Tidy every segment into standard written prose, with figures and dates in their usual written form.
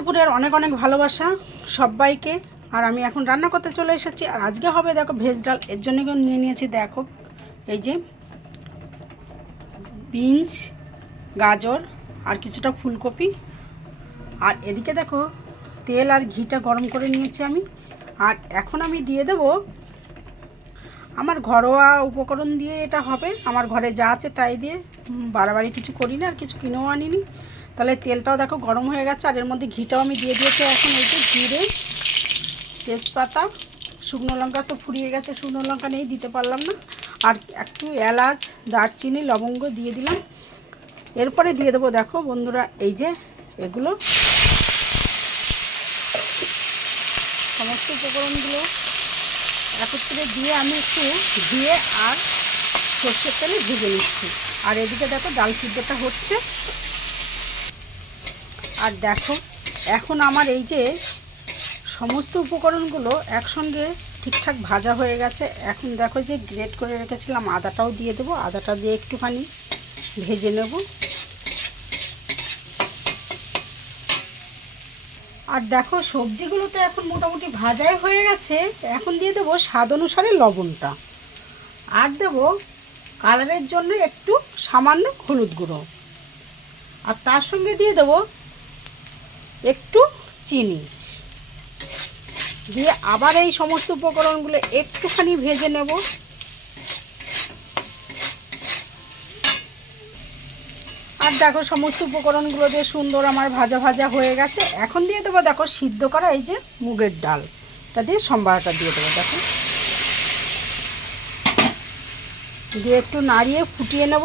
দুপুরের অনেক অনেক ভালোবাসা সবাইকে। আর আমি এখন রান্না করতে চলে এসেছি। আর আজকে হবে দেখো ভেজ ডাল। এর জন্য নিয়ে নিয়েছি দেখো এই যে বিনস, গাজর আর কিছুটা ফুলকপি। আর এদিকে দেখো তেল আর ঘিটা গরম করে নিয়েছি আমি। আর এখন আমি দিয়ে দেব আমার ঘরোয়া উপকরণ দিয়ে, এটা হবে আমার ঘরে যা আছে তাই দিয়ে, বাড়াবাড়ি কিছু করি না আর কিছু কিনেও আনিনি। তাহলে তেলটাও দেখো গরম হয়ে গেছে আর এর মধ্যে ঘিটাও আমি দিয়ে দিয়েছি। এখন এই যে জিরে, তেজপাতা, শুকনো লঙ্কা তো ফুরিয়ে গেছে, শুকনো লঙ্কা নেই দিতে পারলাম না, আর একটু এলাচ, দারচিনি, লবঙ্গ দিয়ে দিলাম। এরপরে দিয়ে দেবো দেখো বন্ধুরা এই যে এগুলো সমস্ত উপকরণগুলো একত্রে দিয়ে আমি একটু দিয়ে আর সর্ষের তেলে ভেজে নিচ্ছি। আর এদিকে দেখো ডাল সিদ্ধটা হচ্ছে। আর দেখো এখন আমার এই যে সমস্ত উপকরণগুলো একসঙ্গে ঠিকঠাক ভাজা হয়ে গেছে। এখন দেখো যে গ্রেট করে রেখেছিলাম আদাটাও দিয়ে দেবো, আদাটা দিয়ে একটুখানি ভেজে নেব। আর দেখো সবজিগুলো তো এখন মোটামুটি ভাজাই হয়ে গেছে। এখন দিয়ে দেবো স্বাদ অনুসারে লবণটা, আর দেবো কালারের জন্য একটু সামান্য হলুদ গুঁড়ো, আর তার সঙ্গে দিয়ে দেবো একটু চিনি দিয়ে আবার এই সমস্ত উপকরণগুলো একটুখানি ভেজে নেব। আর দেখো সমস্ত উপকরণগুলো দিয়ে সুন্দর আমার ভাজা ভাজা হয়ে গেছে। এখন দিয়ে দেবো দেখো সিদ্ধ করা এই যে মুগের ডালটা দিয়ে সম্বারটা দিয়ে দেবো দেখো, দিয়ে একটু নাড়িয়ে ফুটিয়ে নেব।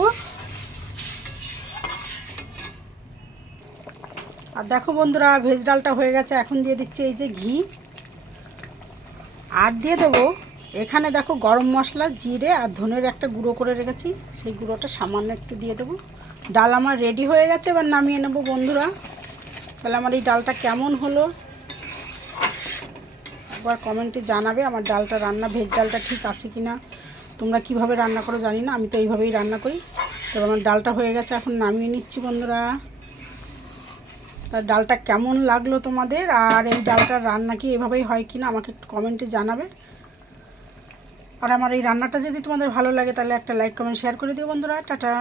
আর দেখো বন্ধুরা ভেজ ডালটা হয়ে গেছে। এখন দিয়ে দিচ্ছি এই যে ঘি, আর দিয়ে দেবো এখানে দেখো গরম মশলা, জিরে আর ধনের একটা গুঁড়ো করে রেখেছি, সেই গুঁড়োটা সামান্য একটু দিয়ে দেবো। ডাল আমার রেডি হয়ে গেছে, এবার নামিয়ে নেব বন্ধুরা। তাহলে আমার এই ডালটা কেমন হলো একবার কমেন্টে জানাবে। আমার ডালটা রান্না, ভেজ ডালটা ঠিক আছে কি না, তোমরা কীভাবে রান্না করো জানি না, আমি তো এইভাবেই রান্না করি। তবে আমার ডালটা হয়ে গেছে, এখন নামিয়ে নিচ্ছি বন্ধুরা। তার ডালটা কেমন লাগলো তোমাদের, আর এই ডালটার রান্না কি এভাবেই হয় কি না আমাকে একটু কমেন্টে জানাবে। আর আমার এই রান্নাটা যদি তোমাদের ভালো লাগে তাহলে একটা লাইক, কমেন্ট, শেয়ার করে দিও বন্ধুরা। টাটা।